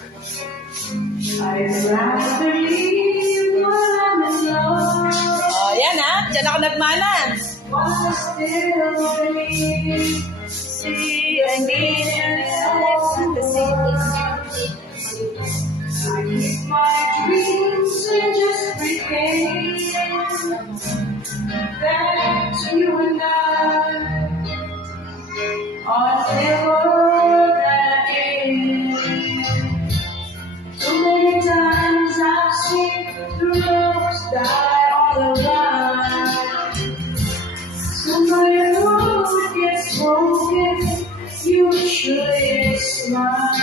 I'd rather leave while I'm in love. Oh, yan ha. Diyan ako nagmana. While I still believe. See, I need I keep my dreams and just pretend that you and I are never that end. So many times I've seen the rose die on the vine. Somebody who gets broken, usually smile.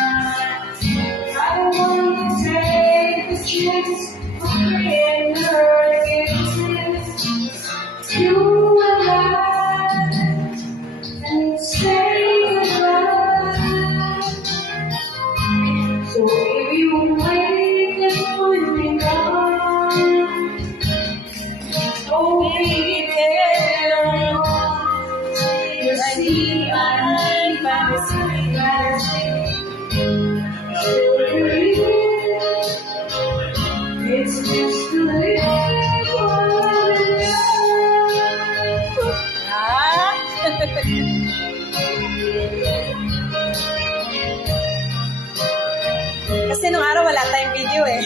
I don't want to take the chance of praying her again. You and I can say goodbye. So if you wake and find me gone, oh baby, carry on. You see, I'm fantasy. It's just a little while. Ah. Kasi nung araw wala tayong video eh.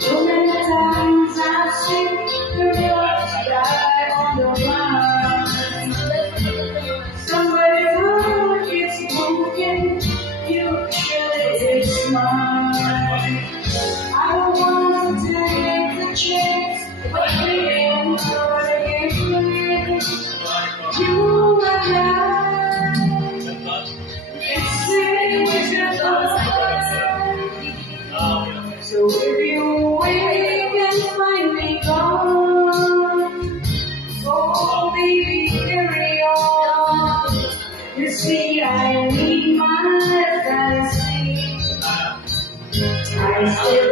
So many times I've seen the rose die on the vine. Somebody who gets broken, usually it's mine. I don't want to take the chance, but being hurt again. You and I can say goodbye. So if you wake and find me gone, oh baby, carry on. You see, I need my fantasy. I still